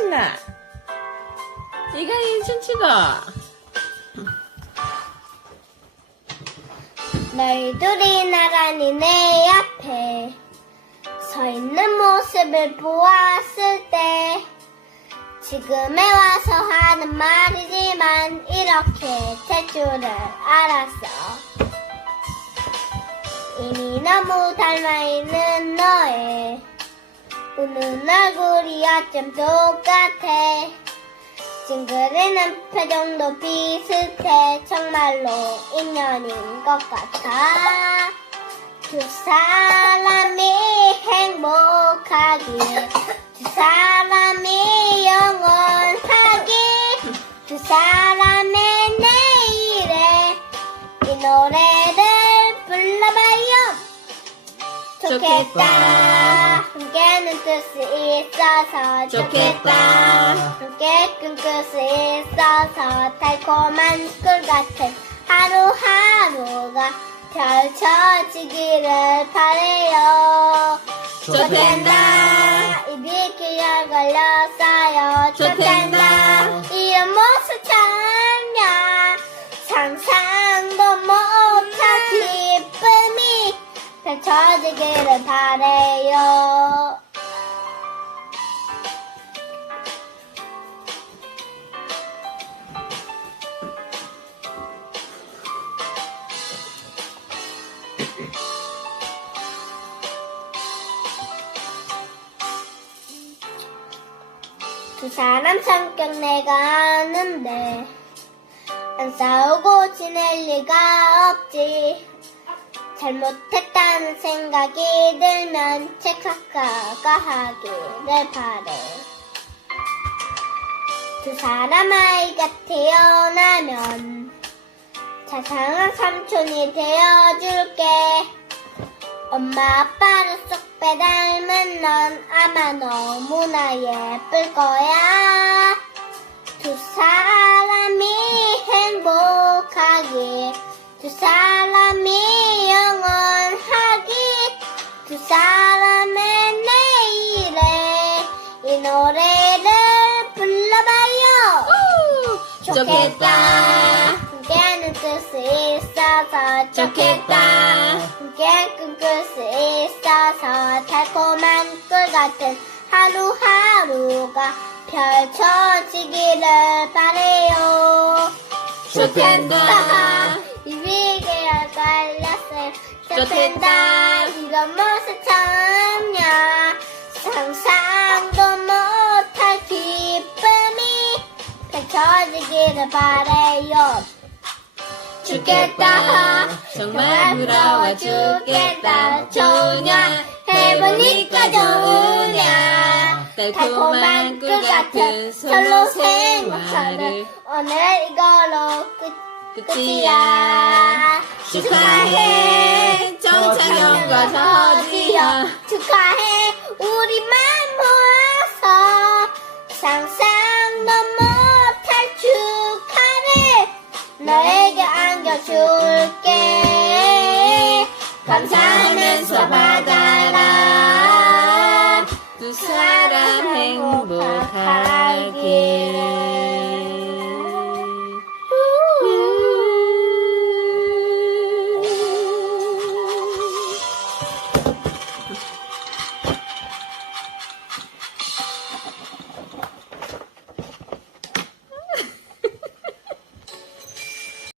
신나. 이가인 춤추다. 너희들이 나란히 내 앞에 서 있는 모습을 보았을 때 지금에 와서 하는 말이지만 이렇게 될 줄을 알았어. 이미 너무 닮아있는 너의 우는 얼굴이 어쩜 똑같아. 찡그리는 표정도 비슷해. 정말로 인연인 것 같아. 두 사람이 행복하길. 두 사람이 영원하길. 두 사람의 내일에 이 노래를 불러봐요. 좋겠다. 함께는 뜻수 있어서 좋겠다. 함께 꿈꿀 수 있어서 달콤한 꿀 같은 하루하루가 펼쳐지기를 바래요. 좋단다. 입이 길어 걸렸어요. 좋단다. 펼쳐지기를 바래요. 두 사람 성격 내가 아는데 안 싸우고 지낼 리가 없지 잘못했다는 생각이 들면 책학가가 하기를 바래. 두 사람 아이가 태어나면 자상한 삼촌이 되어줄게. 엄마 아빠를 쏙 빼닮은 넌 아마 너무나 예쁠 거야. 두 사람이 행복하길, 두 사람이 좋겠다. 함께하는 뜻이 있어서 좋겠다. 함께 꿈꿀 수 있어서 달콤한 꿀 같은 하루하루가 펼쳐지기를 바래요. 좋단다. 입이 걸렸어요. 좋단다. 이런 모습 참냐 펼쳐지기를 바래요. 죽겠다. 정말 부러워 죽겠다. 좋으냐? 해보니까 좋으냐? 달콤한 꿀 같은 솔로 생활을 오늘 이걸로 끝, 끝이야. 축하해. 정찬영과 서지현. 축하해 우리 만 모 너에게 안겨줄게. 감사하면서 받아